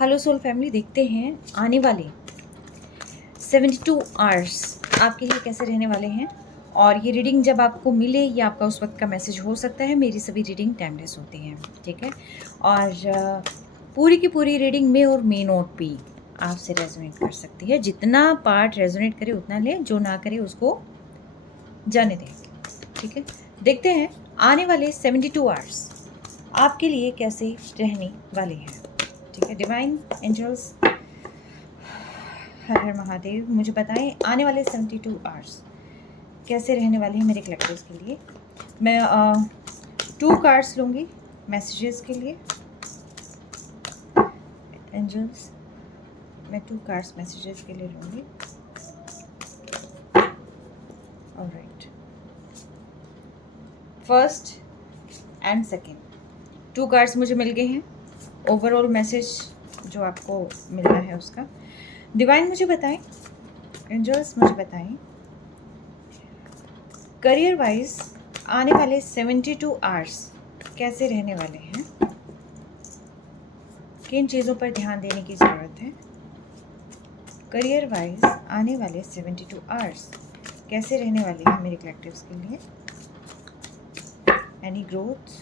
Hello soul family, देखते हैं आने वाले 72 आवर्स आपके लिए कैसे रहने वाले हैं। और ये रीडिंग जब आपको मिले ये आपका उस वक्त का मैसेज हो सकता है। मेरी सभी रीडिंग टाइमलेस होती हैं, ठीक है। और पूरी की पूरी रीडिंग में और मे नोट भी आपसे रेजोनेट कर सकती है। जितना पार्ट रेजोनेट करे उतना ले, जो ना करे उसको जाने दें, ठीक है। देखते हैं आने वाले 72 आवर्स आपके लिए कैसे रहने वाले हैं, ठीक है। डिवाइन एंजल्स, हर हर महादेव, मुझे बताएं आने वाले 72 आवर्स कैसे रहने वाले हैं मेरे कलेक्टर्स के लिए। मैं 2 कार्ड्स लूँगी मैसेजेस के लिए। एंजल्स, मैं 2 कार्ड्स मैसेजेस के लिए लूँगी। Alright, first and second 2 cards मुझे मिल गए हैं। ओवरऑल मैसेज जो आपको मिलना है उसका। डिवाइन मुझे बताएं, एंजल्स मुझे बताएं करियर वाइज आने वाले 72 आवर्स कैसे रहने वाले हैं, किन चीज़ों पर ध्यान देने की ज़रूरत है। करियर वाइज आने वाले 72 आवर्स कैसे रहने वाले हैं मेरे कलेक्टिव्स के लिए। एनी ग्रोथ,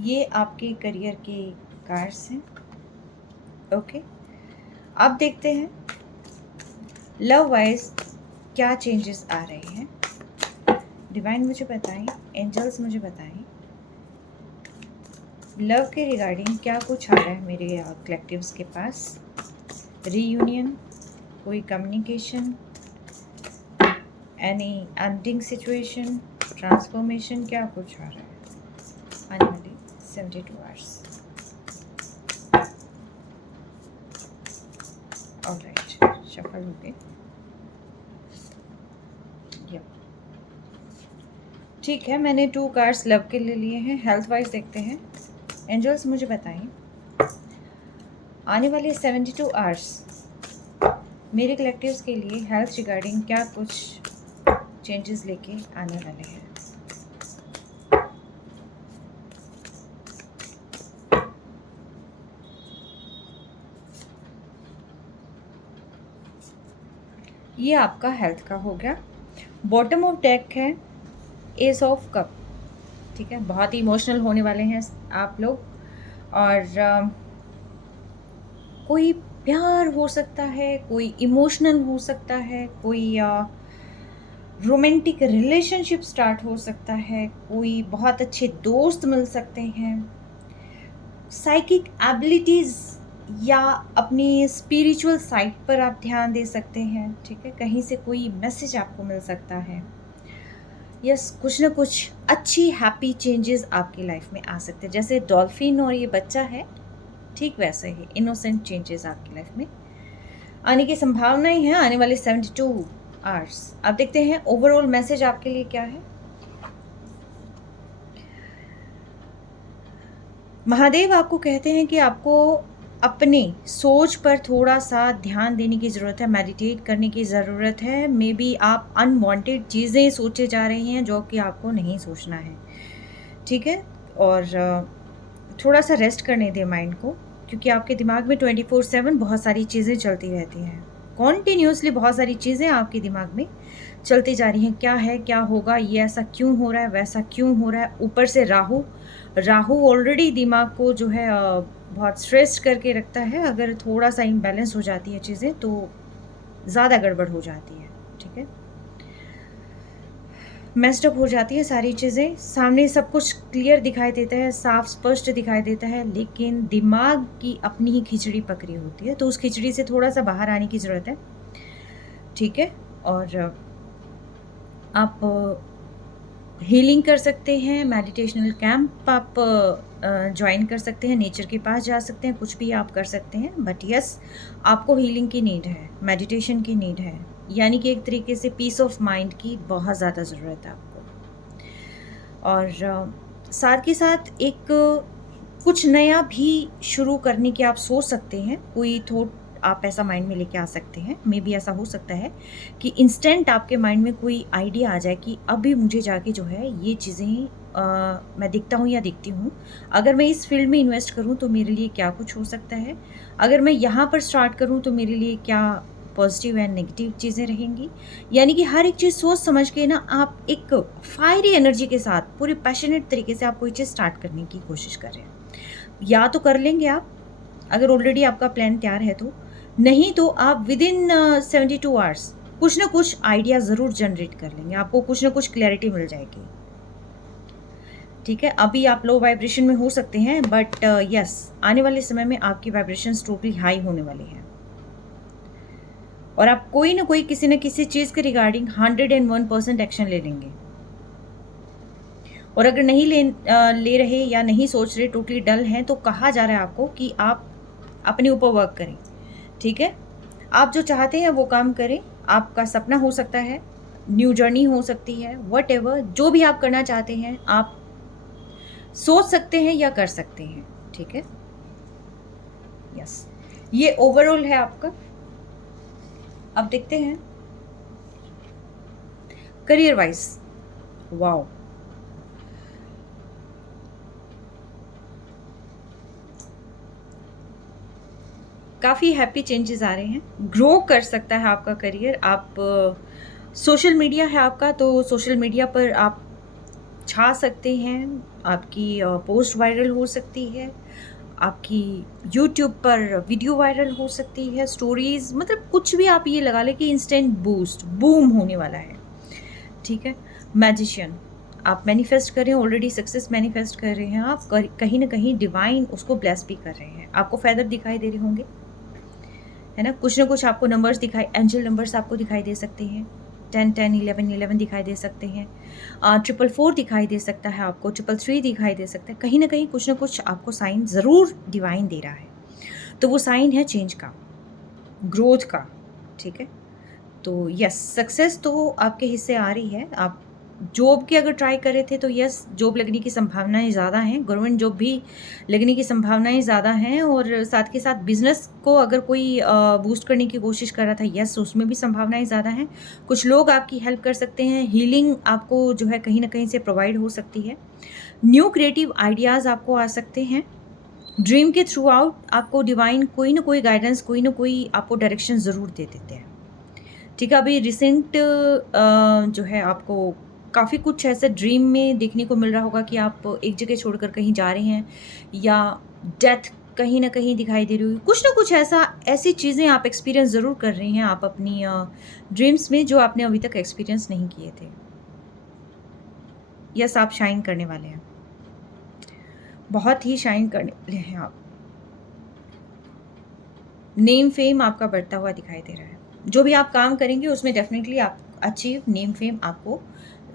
ये आपके करियर के कार्ड्स हैं, ओके। अब देखते हैं लव वाइज क्या चेंजेस आ रहे हैं। डिवाइन मुझे बताएं, एंजल्स मुझे बताएं लव के रिगार्डिंग क्या कुछ आ रहा है मेरे कलेक्टिव्स के पास। रीयूनियन, कोई communication, any ending situation, transformation, क्या कुछ आ रहा है आने वाली 72 आवर्स। ऑलराइट, शफल हो गए, ठीक है। मैंने 2 कार्ड्स लव के लिए लिए हैं। हेल्थ वाइज देखते हैं। एंजल्स मुझे बताएं आने वाले 72 आवर्स मेरे कलेक्टिव्स के लिए हेल्थ रिगार्डिंग क्या कुछ चेंजेस लेके आने वाले हैं। ये आपका हेल्थ का हो गया। बॉटम ऑफ डेक है एस ऑफ कप, ठीक है। बहुत ही इमोशनल होने वाले हैं आप लोग। और कोई प्यार हो सकता है, कोई इमोशनल हो सकता है, कोई रोमांटिक रिलेशनशिप स्टार्ट हो सकता है, कोई बहुत अच्छे दोस्त मिल सकते हैं, साइकिक एबिलिटीज़ या अपनी स्पिरिचुअल साइड पर आप ध्यान दे सकते हैं, ठीक है। कहीं से कोई मैसेज आपको मिल सकता है। यस, कुछ ना कुछ अच्छी हैप्पी चेंजेस आपकी लाइफ में आ सकते हैं। जैसे डॉल्फिन और ये बच्चा है, ठीक वैसे ही इनोसेंट चेंजेस आपकी लाइफ में आने की संभावनाएं हैं आने वाले 72 आवर्स। अब देखते हैं ओवरऑल मैसेज आपके लिए क्या है। महादेव आपको कहते हैं कि आपको अपने सोच पर थोड़ा सा ध्यान देने की ज़रूरत है, मेडिटेट करने की ज़रूरत है। मे बी आप अनवांटेड चीज़ें सोचे जा रही हैं जो कि आपको नहीं सोचना है, ठीक है। और थोड़ा सा रेस्ट करने दें माइंड को, क्योंकि आपके दिमाग में 24/7 बहुत सारी चीज़ें चलती रहती हैं। कॉन्टीन्यूसली बहुत सारी चीज़ें आपके दिमाग में चलती जा रही हैं। क्या है, क्या होगा, ये ऐसा क्यों हो रहा है, वैसा क्यों हो रहा है। ऊपर से राहु ऑलरेडी दिमाग को जो है बहुत स्ट्रेस्ड करके रखता है। अगर थोड़ा सा इम्बैलेंस हो जाती है चीज़ें तो ज़्यादा गड़बड़ हो जाती है, ठीक है। मेस्ड अप हो जाती है सारी चीज़ें। सामने सब कुछ क्लियर दिखाई देता है, साफ स्पष्ट दिखाई देता है, लेकिन दिमाग की अपनी ही खिचड़ी पकड़ी होती है। तो उस खिचड़ी से थोड़ा सा बाहर आने की ज़रूरत है, ठीक है। और आप हीलिंग कर सकते हैं, मेडिटेशनल कैंप आप ज्वाइन कर सकते हैं, नेचर के पास जा सकते हैं, कुछ भी आप कर सकते हैं। बट यस, आपको हीलिंग की नीड है, मेडिटेशन की नीड है, यानी कि एक तरीके से पीस ऑफ माइंड की बहुत ज़्यादा ज़रूरत है आपको। और साथ के साथ एक कुछ नया भी शुरू करने की आप सोच सकते हैं। कोई थॉट आप ऐसा माइंड में लेके आ सकते हैं। मे बी ऐसा हो सकता है कि इंस्टेंट आपके माइंड में कोई आइडिया आ जाए कि अभी मुझे जाके जो है ये चीज़ें मैं दिखता हूँ या दिखती हूँ, अगर मैं इस फील्ड में इन्वेस्ट करूँ तो मेरे लिए क्या कुछ हो सकता है, अगर मैं यहाँ पर स्टार्ट करूँ तो मेरे लिए क्या पॉजिटिव एंड नेगेटिव चीज़ें रहेंगी। यानी कि हर एक चीज़ सोच समझ के ना आप एक फायरी एनर्जी के साथ पूरे पैशनेट तरीके से आप कोई चीज़ स्टार्ट करने की कोशिश कर रहे हैं। या तो कर लेंगे आप, अगर ऑलरेडी आपका प्लान तैयार है तो, नहीं तो आप विदिन 72 आवर्स कुछ ना कुछ आइडिया ज़रूर जनरेट कर लेंगे, आपको कुछ ना कुछ क्लैरिटी मिल जाएगी। ठीक है, अभी आप लो वाइब्रेशन में हो सकते हैं, बट यस, आने वाले समय में आपकी वाइब्रेशंस टोटली हाई होने वाली हैं और आप कोई ना कोई किसी न किसी चीज़ के रिगार्डिंग 101% एक्शन ले लेंगे। और अगर नहीं ले रहे या नहीं सोच रहे, टोटली डल हैं, तो कहा जा रहा है आपको कि आप अपने ऊपर वर्क करें। ठीक है, आप जो चाहते हैं वो काम करें। आपका सपना हो सकता है, न्यू जर्नी हो सकती है, व्हाटएवर जो भी आप करना चाहते हैं आप सोच सकते हैं या कर सकते हैं। ठीक है, यस, ये ओवरऑल है आपका। अब देखते हैं करियर वाइज। वाओ, काफ़ी हैप्पी चेंजेस आ रहे हैं, ग्रो कर सकता है आपका करियर। आप सोशल मीडिया है आपका, तो सोशल मीडिया पर आप छा सकते हैं, आपकी पोस्ट वायरल हो सकती है, आपकी यूट्यूब पर वीडियो वायरल हो सकती है, स्टोरीज, मतलब कुछ भी आप ये लगा लें कि इंस्टेंट बूस्ट बूम होने वाला है। ठीक है, मैजिशियन, आप मैनिफेस्ट कर रहे हैं, ऑलरेडी सक्सेस मैनिफेस्ट कर रहे हैं, आप कहीं ना कहीं डिवाइन उसको ब्लेस भी कर रहे हैं। आपको फेदर दिखाई दे रहे होंगे, है ना कुछ आपको नंबर्स दिखाई, एंजल नंबर्स आपको दिखाई दे सकते हैं, 10 10 11 11 दिखाई दे सकते हैं, 444 दिखाई दे सकता है आपको, 333 दिखाई दे सकता है। कहीं ना कहीं कुछ ना कुछ आपको साइन ज़रूर डिवाइन दे रहा है, तो वो साइन है चेंज का, ग्रोथ का। ठीक है, तो यस, सक्सेस तो आपके हिस्से आ रही है। आप जॉब की अगर ट्राई कर रहे थे तो यस, जॉब लगने की संभावनाएं ज़्यादा हैं, गवर्नमेंट जॉब भी लगने की संभावनाएं ज़्यादा हैं। और साथ के साथ बिजनेस को अगर कोई बूस्ट करने की कोशिश कर रहा था, यस, उसमें भी संभावनाएं ज़्यादा हैं। कुछ लोग आपकी हेल्प कर सकते हैं, हीलिंग आपको जो है कहीं ना कहीं से प्रोवाइड हो सकती है, न्यू क्रिएटिव आइडियाज़ आपको आ सकते हैं, ड्रीम के थ्रू आउट आपको डिवाइन कोई ना कोई गाइडेंस, कोई ना कोई आपको डायरेक्शन ज़रूर दे देते हैं। ठीक है, अभी रिसेंट जो है आपको काफ़ी कुछ ऐसे ड्रीम में देखने को मिल रहा होगा कि आप एक जगह छोड़कर कहीं जा रहे हैं, या डेथ कहीं ना कहीं दिखाई दे रही होगी, कुछ ना कुछ ऐसी चीज़ें आप एक्सपीरियंस ज़रूर कर रहे हैं आप अपनी ड्रीम्स में, जो आपने अभी तक एक्सपीरियंस नहीं किए थे। यस, आप शाइन करने वाले हैं, बहुत ही शाइन करने वाले हैं आप। नेम फेम आपका बढ़ता हुआ दिखाई दे रहा है, जो भी आप काम करेंगे उसमें डेफिनेटली आप अचीव नेम फेम आपको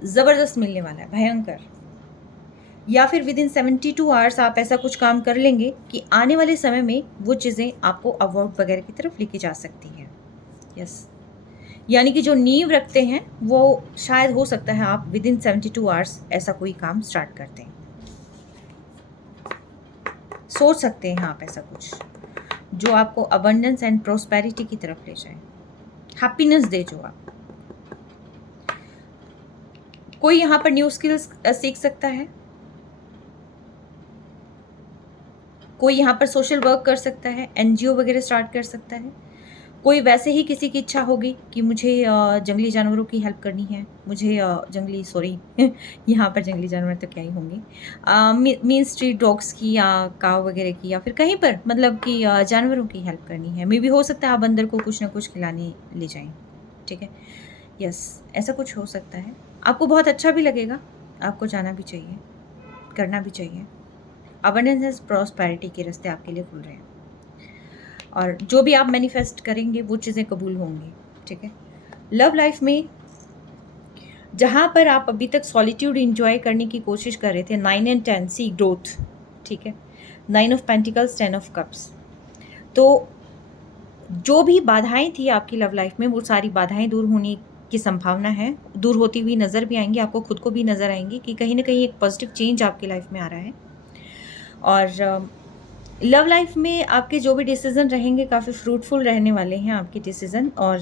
ज़बरदस्त मिलने वाला है, भयंकर। या फिर विद इन 72 आवर्स आप ऐसा कुछ काम कर लेंगे कि आने वाले समय में वो चीज़ें आपको अवार्ड वगैरह की तरफ लेके जा सकती हैं। यस, यानी कि जो नींव रखते हैं वो शायद हो सकता है आप विद इन 72 आवर्स ऐसा कोई काम स्टार्ट करते हैं, सोच सकते हैं आप ऐसा कुछ जो आपको अबंडेंस एंड प्रोस्पेरिटी की तरफ ले जाए, हैप्पीनेस दे। जो आप कोई यहाँ पर न्यू स्किल्स सीख सकता है, कोई यहाँ पर सोशल वर्क कर सकता है, एनजीओ वगैरह स्टार्ट कर सकता है, कोई वैसे ही किसी की इच्छा होगी कि मुझे जंगली जानवरों की हेल्प करनी है, मुझे जंगली सॉरी यहाँ पर जंगली जानवर तो क्या ही होंगे, मीन स्ट्रीट डॉग्स की या काव वगैरह की, या फिर कहीं पर मतलब कि जानवरों की हेल्प करनी है। मे भी हो सकता है आप बंदर को कुछ ना कुछ खिलाने ले जाएं। ठीक है, यस, ऐसा कुछ हो सकता है, आपको बहुत अच्छा भी लगेगा, आपको जाना भी चाहिए, करना भी चाहिए। अबंडेंस एंड प्रॉस्पेरिटी के रास्ते आपके लिए खुल रहे हैं, और जो भी आप मैनिफेस्ट करेंगे वो चीज़ें कबूल होंगी। ठीक है, लव लाइफ में जहाँ पर आप अभी तक सॉलिट्यूड इंजॉय करने की कोशिश कर रहे थे, 9 एंड 10 सी ग्रोथ। ठीक है, 9 ऑफ पेंटिकल्स, 10 ऑफ कप्स, तो जो भी बाधाएं थी आपकी लव लाइफ में वो सारी बाधाएं दूर होने की संभावना है, दूर होती हुई नज़र भी आएंगी, आपको खुद को भी नज़र आएंगी कि कहीं ना कहीं एक पॉजिटिव चेंज आपकी लाइफ में आ रहा है। और लव लाइफ में आपके जो भी डिसीज़न रहेंगे काफ़ी फ्रूटफुल रहने वाले हैं आपके डिसीज़न। और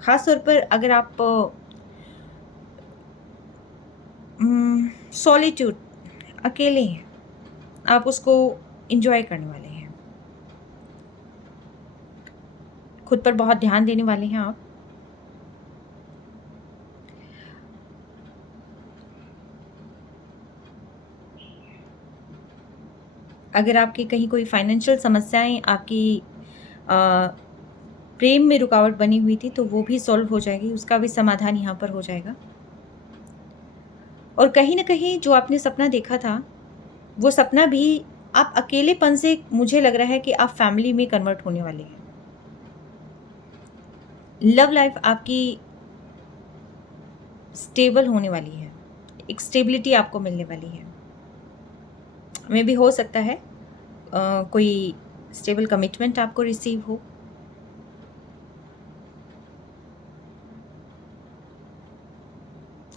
ख़ास तौर पर अगर आप सॉलिट्यूड, अकेले हैं आप, उसको एंजॉय करने वाले हैं। खुद पर बहुत ध्यान देने वाले हैं आप। अगर आपकी कहीं कोई फाइनेंशियल समस्याएं आपकी प्रेम में रुकावट बनी हुई थी तो वो भी सॉल्व हो जाएगी, उसका भी समाधान यहाँ पर हो जाएगा। और कहीं ना कहीं जो आपने सपना देखा था वो सपना भी आप अकेलेपन से, मुझे लग रहा है कि आप फैमिली में कन्वर्ट होने वाले हैं। लव लाइफ आपकी स्टेबल होने वाली है, एक स्टेबिलिटी आपको मिलने वाली है। मे भी हो सकता है कोई स्टेबल कमिटमेंट आपको रिसीव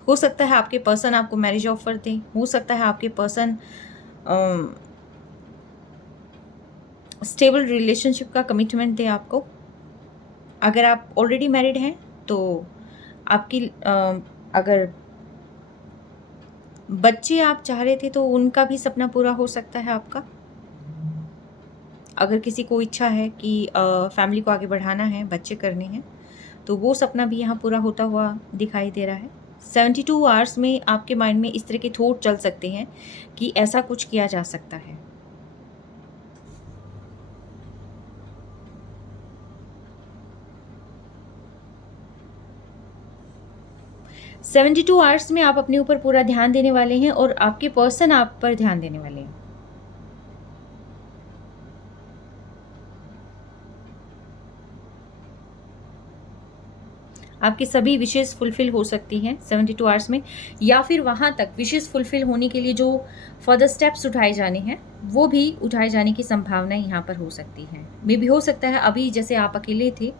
हो सकता है आपके पर्सन आपको मैरिज ऑफर दें, हो सकता है आपके पर्सन स्टेबल रिलेशनशिप का कमिटमेंट दे आपको। अगर आप ऑलरेडी मैरिड हैं तो आपकी अगर बच्चे आप चाह रहे थे तो उनका भी सपना पूरा हो सकता है आपका। अगर किसी को इच्छा है कि फैमिली को आगे बढ़ाना है, बच्चे करने हैं, तो वो सपना भी यहाँ पूरा होता हुआ दिखाई दे रहा है। 72 आवर्स में आपके माइंड में इस तरह के थॉट चल सकते हैं कि ऐसा कुछ किया जा सकता है। सेवेंटी टू आवर्स में आप अपने ऊपर पूरा ध्यान देने वाले हैं और आपके पर्सन आप पर ध्यान देने वाले हैं। आपकी सभी विशेष फुलफिल हो सकती हैं 72 आवर्स में, या फिर वहाँ तक विशेष फुलफिल होने के लिए जो फर्दर स्टेप्स उठाए जाने हैं वो भी उठाए जाने की संभावना यहाँ पर हो सकती है। मे भी हो सकता है अभी जैसे आप अकेले थे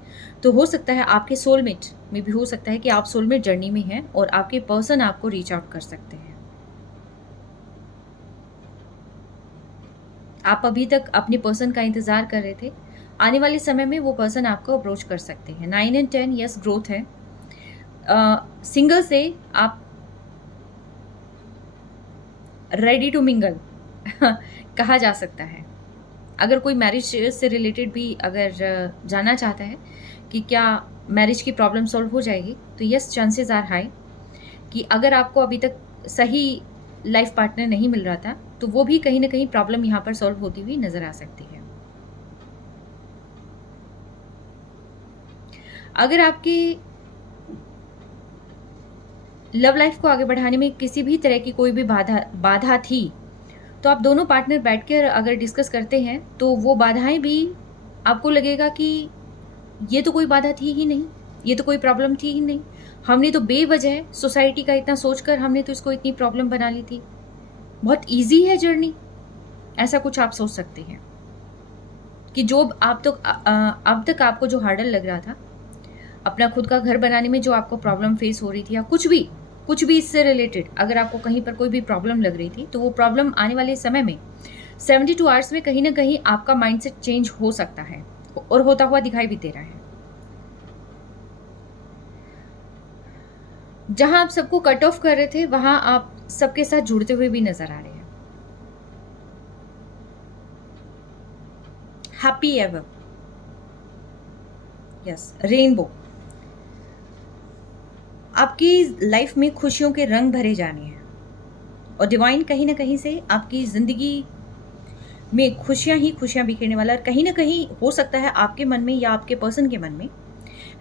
तो हो सकता है आपके सोलमेट, मे भी हो सकता है कि आप सोलमेट जर्नी में हैं और आपके पर्सन आपको रीच आउट कर सकते हैं। आप अभी तक अपने पर्सन का इंतज़ार कर रहे थे, आने वाले समय में वो पर्सन आपको अप्रोच कर सकते हैं। 9 एंड 10 यस ग्रोथ है। सिंगल से आप रेडी टू मिंगल कहा जा सकता है। अगर कोई मैरिज से रिलेटेड भी अगर जानना चाहता है कि क्या मैरिज की प्रॉब्लम सॉल्व हो जाएगी, तो यस चांसेस आर हाई कि अगर आपको अभी तक सही लाइफ पार्टनर नहीं मिल रहा था तो वो भी कहीं ना कहीं प्रॉब्लम यहाँ पर सॉल्व होती हुई नजर आ सकती है। अगर आपकी लव लाइफ को आगे बढ़ाने में किसी भी तरह की कोई भी बाधा थी तो आप दोनों पार्टनर बैठकर अगर डिस्कस करते हैं तो वो बाधाएं भी आपको लगेगा कि ये तो कोई बाधा थी ही नहीं, ये तो कोई प्रॉब्लम थी ही नहीं, हमने तो बेवजह सोसाइटी का इतना सोचकर हमने तो इसको इतनी प्रॉब्लम बना ली थी, बहुत इजी है जर्नी, ऐसा कुछ आप सोच सकते हैं कि जो आप तो अब तक आपको जो हार्डल लग रहा था अपना खुद का घर बनाने में, जो आपको प्रॉब्लम फेस हो रही थी या कुछ भी इससे रिलेटेड अगर आपको कहीं पर कोई भी प्रॉब्लम लग रही थी तो वो प्रॉब्लम आने वाले समय में 72 आवर्स में कहीं ना कहीं आपका माइंडसेट चेंज हो सकता है और होता हुआ दिखाई भी दे रहा है। जहां आप सबको कट ऑफ कर रहे थे वहां आप सबके साथ जुड़ते हुए भी नजर आ रहे हैं। हैप्पी एवर, यस रेनबो, आपकी लाइफ में खुशियों के रंग भरे जाने हैं और डिवाइन कहीं ना कहीं से आपकी जिंदगी में खुशियां ही खुशियां बिखेरने वाला है। कहीं ना कहीं हो सकता है आपके मन में या आपके पर्सन के मन में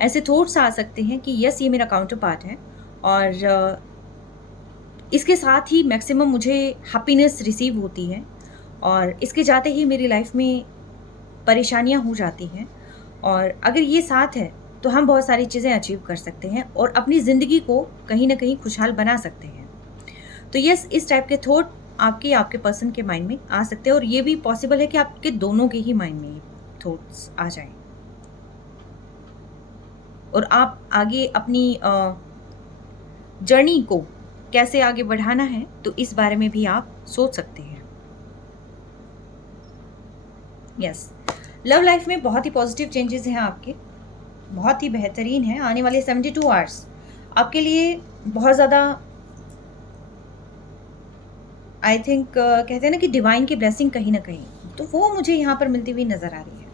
ऐसे थॉट्स आ सकते हैं कि यस ये मेरा काउंटर पार्ट है और इसके साथ ही मैक्सिमम मुझे हैप्पीनेस रिसीव होती है और इसके जाते ही मेरी लाइफ में परेशानियां हो जाती हैं, और अगर ये साथ है तो हम बहुत सारी चीज़ें अचीव कर सकते हैं और अपनी ज़िंदगी को कहीं ना कहीं खुशहाल बना सकते हैं। तो यस इस टाइप के थॉट आपके पर्सन के माइंड में आ सकते हैं और ये भी पॉसिबल है कि आपके दोनों के ही माइंड में ये थॉट्स आ जाएं और आप आगे अपनी जर्नी को कैसे आगे बढ़ाना है तो इस बारे में भी आप सोच सकते हैं। यस लव लाइफ में बहुत ही पॉजिटिव चेंजेस हैं आपके, बहुत ही बेहतरीन है। आने वाले 72 आवर्स आपके लिए बहुत ज़्यादा आई थिंक कहते हैं ना कि डिवाइन की ब्लेसिंग कहीं ना कहीं, तो वो मुझे यहाँ पर मिलती हुई नज़र आ रही है।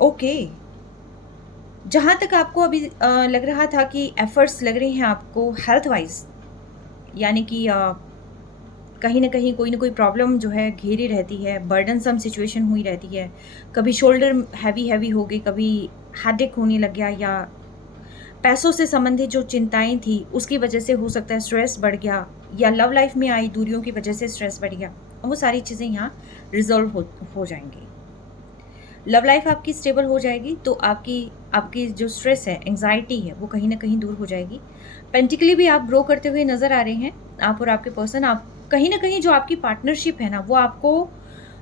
ओके, जहाँ तक आपको अभी लग रहा था कि एफर्ट्स लग रहे हैं आपको हेल्थ वाइज, यानी कि कहीं ना कोई प्रॉब्लम जो है घेरी रहती है, बर्डनसम सिचुएशन हुई रहती है, कभी शोल्डर हैवी हैवी हो गई, कभी हेडेक होने लग गया, या पैसों से संबंधित जो चिंताएं थी उसकी वजह से हो सकता है स्ट्रेस बढ़ गया, या लव लाइफ में आई दूरियों की वजह से स्ट्रेस बढ़ गया, वो सारी चीज़ें यहाँ रिजॉल्व हो जाएंगी। लव लाइफ आपकी स्टेबल हो जाएगी, तो आपकी आपकी जो स्ट्रेस है, एंग्जाइटी है, वो कहीं ना कहीं दूर हो जाएगी। पेंटिकली भी आप ग्रो करते हुए नज़र आ रहे हैं, आप और आपके पर्सन। आप कहीं ना कहीं जो आपकी पार्टनरशिप है ना, वो आपको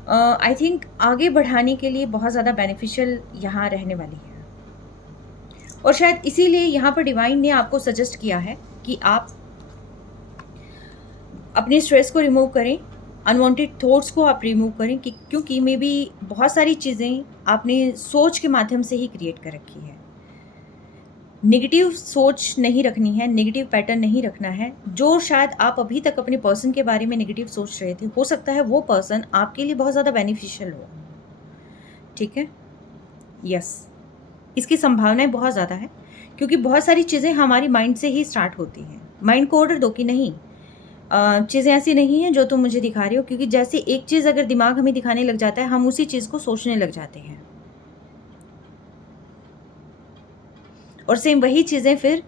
आई थिंक आगे बढ़ाने के लिए बहुत ज़्यादा बेनिफिशियल यहाँ रहने वाली है। और शायद इसीलिए यहाँ पर डिवाइन ने आपको सजेस्ट किया है कि आप अपने स्ट्रेस को रिमूव करें, अनवांटेड थॉट्स को आप रिमूव करें, कि क्योंकि मे बी बहुत सारी चीज़ें आपने सोच के माध्यम से ही क्रिएट कर रखी है। नेगेटिव सोच नहीं रखनी है, नेगेटिव पैटर्न नहीं रखना है। जो शायद आप अभी तक अपने पर्सन के बारे में नेगेटिव सोच रहे थे, हो सकता है वो पर्सन आपके लिए बहुत ज़्यादा बेनिफिशियल हो। ठीक है, यस, इसकी संभावनाएं बहुत ज़्यादा है, क्योंकि बहुत सारी चीज़ें हमारी माइंड से ही स्टार्ट होती हैं। माइंड को ऑर्डर दो कि नहीं, चीज़ें ऐसी नहीं हैं जो तुम मुझे दिखा रहे हो, क्योंकि जैसे एक चीज़ अगर दिमाग हमें दिखाने लग जाता है, हम उसी चीज़ को सोचने लग जाते हैं, और सेम वही चीज़ें फिर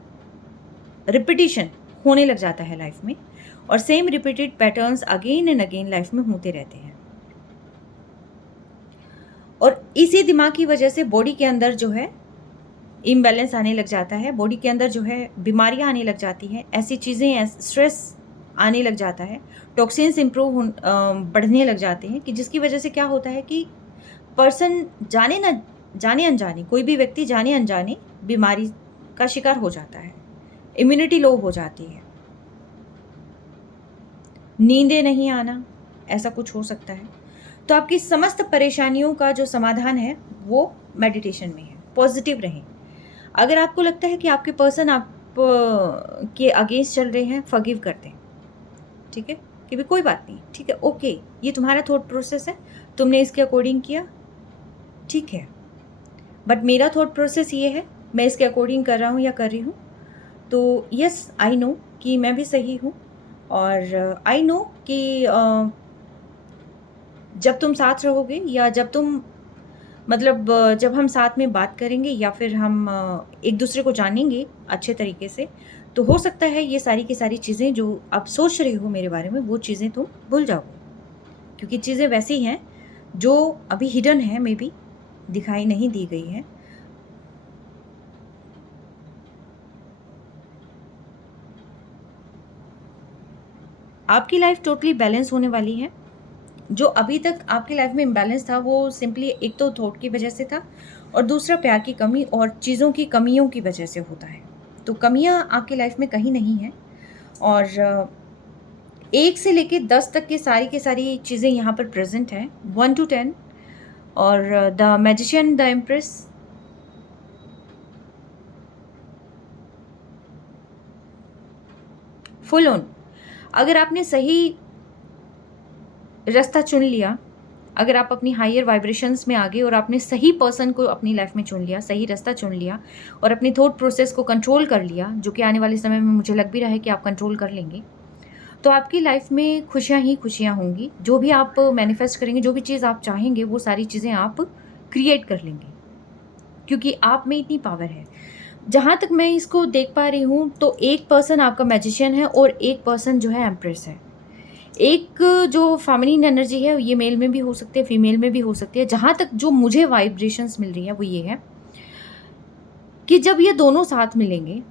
रिपीटिशन होने लग जाता है लाइफ में, और same repeated patterns again and again life में होते रहते हैं। और इसी दिमाग की वजह से बॉडी के अंदर जो है इम्बैलेंस आने लग जाता है, बॉडी के अंदर जो है बीमारियां आने लग जाती हैं, ऐसी चीज़ें, स्ट्रेस आने लग जाता है, टॉक्सिन्स बढ़ने लग जाते हैं, कि जिसकी वजह से क्या होता है कि पर्सन जाने अनजाने, कोई भी व्यक्ति जाने अनजाने बीमारी का शिकार हो जाता है, इम्यूनिटी लो हो जाती है, नींदें नहीं आना, ऐसा कुछ हो सकता है। तो आपकी समस्त परेशानियों का जो समाधान है वो मेडिटेशन में है। पॉजिटिव रहें। अगर आपको लगता है कि आपके पर्सन आप के अगेंस्ट चल रहे हैं, फॉरगिव कर दें। ठीक है, कि भी कोई बात नहीं, ठीक है, ओके, ये तुम्हारा थॉट प्रोसेस है, तुमने इसके अकॉर्डिंग किया, ठीक है, बट मेरा थॉट प्रोसेस ये है, मैं इसके अकॉर्डिंग कर रहा हूँ या कर रही हूँ, तो यस आई नो कि मैं भी सही हूँ, और आई नो कि जब तुम साथ रहोगे, या जब तुम मतलब जब हम साथ में बात करेंगे, या फिर हम एक दूसरे को जानेंगे अच्छे तरीके से, तो हो सकता है ये सारी की सारी चीज़ें जो आप सोच रहे हो मेरे बारे में, वो चीज़ें तुम भूल जाओगे, क्योंकि चीज़ें वैसी हैं जो अभी हिडन है, मे बी दिखाई नहीं दी गई है। आपकी लाइफ टोटली बैलेंस होने वाली है। जो अभी तक आपकी लाइफ में इम्बैलेंस था, वो सिंपली एक तो थॉट की वजह से था, और दूसरा प्यार की कमी और चीज़ों की कमियों की वजह से होता है। तो कमियां आपकी लाइफ में कहीं नहीं हैं, और 1 से लेके 10 तक की सारी चीज़ें यहाँ पर प्रेजेंट हैं, 1 to 10, और the magician, the empress, full on. अगर आपने सही रास्ता चुन लिया, अगर आप अपनी हायर वाइब्रेशंस में आ गए और आपने सही पर्सन को अपनी लाइफ में चुन लिया, सही रास्ता चुन लिया, और अपनी थॉट प्रोसेस को कंट्रोल कर लिया, जो कि आने वाले समय में मुझे लग भी रहा है कि आप कंट्रोल कर लेंगे, तो आपकी लाइफ में खुशियाँ ही खुशियाँ होंगी। जो भी आप मैनिफेस्ट करेंगे, जो भी चीज़ आप चाहेंगे, वो सारी चीज़ें आप क्रिएट कर लेंगे, क्योंकि आप में इतनी पावर है। जहाँ तक मैं इसको देख पा रही हूँ, तो एक पर्सन आपका मैजिशियन है और एक पर्सन जो है एम्प्रेस है। एक जो फेमिनिन एनर्जी है, ये मेल में भी हो सकती है, फीमेल में भी हो सकती है। जहाँ तक जो मुझे वाइब्रेशंस मिल रही है, वो ये है कि जब ये दोनों साथ मिलेंगे,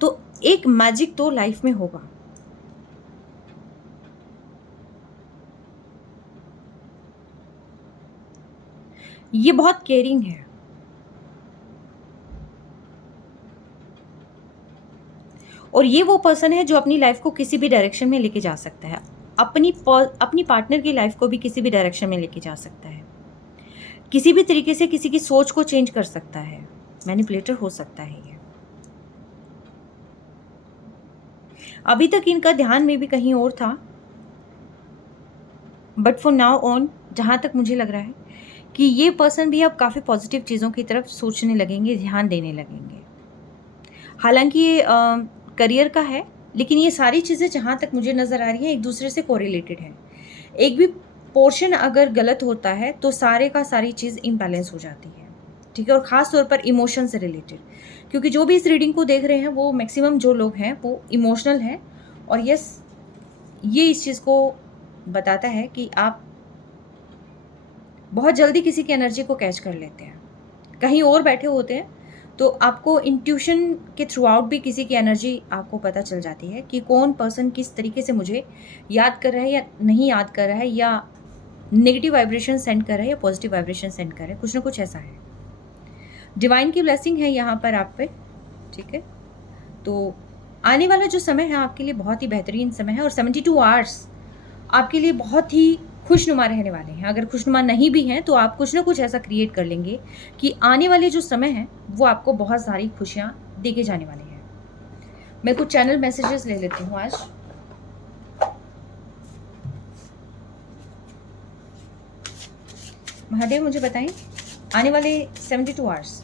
तो एक मैजिक तो लाइफ में होगा। ये बहुत केयरिंग है, और ये वो पर्सन है जो अपनी लाइफ को किसी भी डायरेक्शन में लेके जा सकता है, अपनी पार्टनर की लाइफ को भी किसी भी डायरेक्शन में लेके जा सकता है, किसी भी तरीके से किसी की सोच को चेंज कर सकता है, मैनिपुलेटर हो सकता है ये। अभी तक इनका ध्यान में भी कहीं और था, बट फॉर नाउ ऑन जहाँ तक मुझे लग रहा है कि ये पर्सन भी अब काफ़ी पॉजिटिव चीज़ों की तरफ सोचने लगेंगे, ध्यान देने लगेंगे। हालांकि ये करियर का है, लेकिन ये सारी चीज़ें जहाँ तक मुझे नज़र आ रही हैं एक दूसरे से कोरिलेटेड है। एक भी पोर्शन अगर गलत होता है तो सारे का सारी चीज़ इम्बैलेंस हो जाती है, ठीक है। और ख़ास तौर पर इमोशन से रिलेटेड, क्योंकि जो भी इस रीडिंग को देख रहे हैं वो मैक्सिमम जो लोग हैं वो इमोशनल हैं। और यस, ये इस चीज़ को बताता है कि आप बहुत जल्दी किसी की एनर्जी को कैच कर लेते हैं। कहीं और बैठे होते हैं तो आपको इंट्यूशन के थ्रू आउट भी किसी की एनर्जी आपको पता चल जाती है कि कौन पर्सन किस तरीके से मुझे याद कर रहा है या नहीं याद कर रहा है, या नेगेटिव वाइब्रेशन सेंड कर रहा है या पॉजिटिव वाइब्रेशन सेंड कर रहा है, कुछ ना कुछ ऐसा है। डिवाइन की ब्लेसिंग है यहाँ पर आप पे, ठीक है। तो आने वाला जो समय है आपके लिए बहुत ही बेहतरीन समय है, और 72 आवर्स आपके लिए बहुत ही खुशनुमा रहने वाले हैं। अगर खुशनुमा नहीं भी हैं तो आप कुछ ना कुछ ऐसा क्रिएट कर लेंगे कि आने वाले जो समय है वो आपको बहुत सारी खुशियाँ देके जाने वाले हैं। मैं कुछ चैनल मैसेजेस ले लेती हूँ आज। महादेव मुझे बताएं आने वाले 72 आवर्स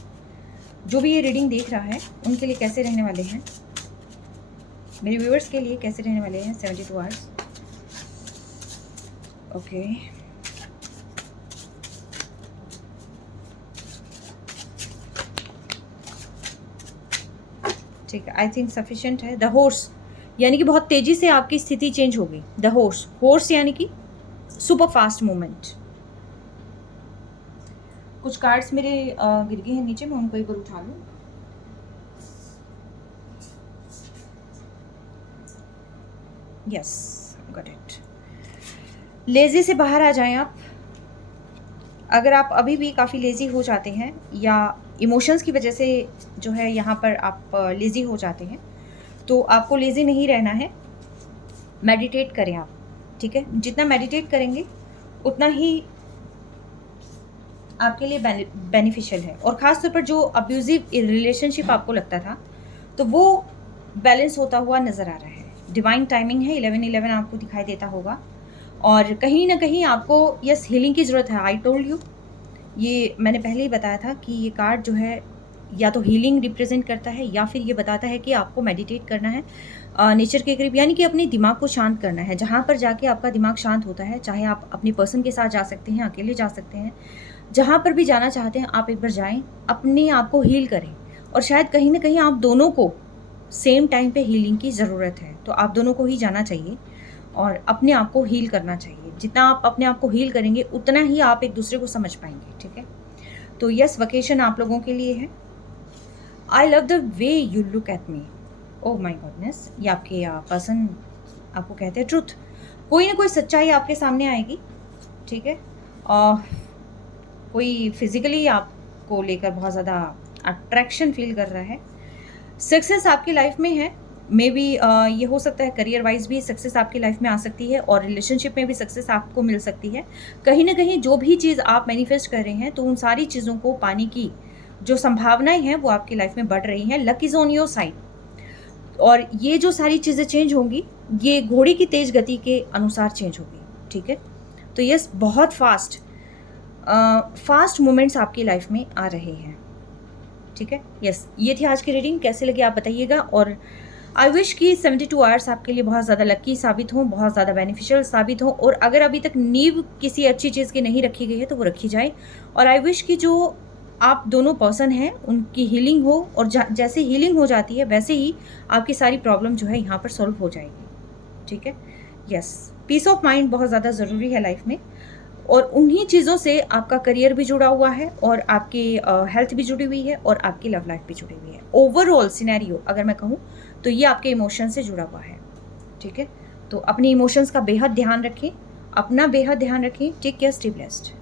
जो भी ये रीडिंग देख रहा है उनके लिए कैसे रहने वाले हैं, मेरे व्यूअर्स के लिए कैसे रहने वाले हैं 72 आवर्स। ओके, ठीक है, आई थिंक सफिशिएंट है। द हॉर्स यानी कि बहुत तेजी से आपकी स्थिति चेंज होगी। द हॉर्स, हॉर्स यानी कि सुपर फास्ट मूवमेंट। कुछ कार्ड्स मेरे गिर गए हैं नीचे, मैं उनको एक बार उठा लूँ। Yes, got it. लेज़ी से बाहर आ जाएं आप। अगर आप अभी भी काफ़ी लेज़ी हो जाते हैं या इमोशंस की वजह से जो है यहाँ पर आप लेज़ी हो जाते हैं, तो आपको लेज़ी नहीं रहना है। मेडिटेट करें आप, ठीक है। जितना मेडिटेट करेंगे उतना ही आपके लिए बेनिफिशियल है। और ख़ास तौर पर जो अब्यूज़िव रिलेशनशिप आपको लगता था तो वो बैलेंस होता हुआ नज़र आ रहा है। डिवाइन टाइमिंग है, 11-11 आपको दिखाई देता होगा। और कहीं ना कहीं आपको यस हीलिंग की ज़रूरत है। आई टोल्ड यू, ये मैंने पहले ही बताया था कि ये कार्ड जो है या तो हीलिंग रिप्रेजेंट करता है या फिर ये बताता है कि आपको मेडिटेट करना है नेचर के करीब, यानी कि अपने दिमाग को शांत करना है। जहाँ पर जाके आपका दिमाग शांत होता है, चाहे आप अपने पर्सन के साथ जा सकते हैं, अकेले जा सकते हैं, जहाँ पर भी जाना चाहते हैं आप एक बार जाएं, अपने आप को हील करें। और शायद कहीं ना कहीं आप दोनों को सेम टाइम पे हीलिंग की ज़रूरत है, तो आप दोनों को ही जाना चाहिए और अपने आप को हील करना चाहिए। जितना आप अपने आप को हील करेंगे उतना ही आप एक दूसरे को समझ पाएंगे, ठीक है। तो यस, वेकेशन आप लोगों के लिए है। I love the way you look at me. Oh my goodness, ये आपके पर्सन आपको कहते हैं ट्रुथ। कोई ना कोई सच्चाई आपके सामने आएगी, ठीक है। कोई फिजिकली आपको लेकर बहुत ज़्यादा अट्रैक्शन फील कर रहा है। सक्सेस आपकी लाइफ में है, मे बी ये हो सकता है करियर वाइज भी सक्सेस आपकी लाइफ में आ सकती है, और रिलेशनशिप में भी सक्सेस आपको मिल सकती है। कहीं ना कहीं जो भी चीज़ आप मैनिफेस्ट कर रहे हैं तो उन सारी चीज़ों को पाने की जो संभावनाएं हैं वो आपकी लाइफ में बढ़ रही हैं। Luck is on your side. और ये जो सारी चीज़ें चेंज होंगी ये घोड़े की तेज गति के अनुसार चेंज होगी, ठीक है। तो यस, बहुत फास्ट मोमेंट्स आपकी लाइफ में आ रहे हैं, ठीक है। यस, ये थी आज की रीडिंग। कैसे लगी आप बताइएगा। और आई विश कि 72 आवर्स आपके लिए बहुत ज़्यादा लक्की साबित हों, बहुत ज़्यादा बेनिफिशियल साबित हों। और अगर अभी तक नींव किसी अच्छी चीज़ की नहीं रखी गई है तो वो रखी जाए। और आई विश कि जो आप दोनों पर्सन हैं उनकी हीलिंग हो, और जैसे हीलिंग हो जाती है वैसे ही आपकी सारी प्रॉब्लम जो है यहाँ पर सॉल्व हो जाएगी, ठीक है। यस, पीस ऑफ माइंड बहुत ज़्यादा ज़रूरी है लाइफ में, और उन्हीं चीज़ों से आपका करियर भी जुड़ा हुआ है, और आपकी हेल्थ भी जुड़ी हुई है, और आपकी लव लाइफ भी जुड़ी हुई है। ओवरऑल सिनेरियो अगर मैं कहूँ तो ये आपके इमोशन से जुड़ा हुआ है, ठीक है। तो अपने इमोशंस का बेहद ध्यान रखें, अपना बेहद ध्यान रखें। Take care, stay blessed.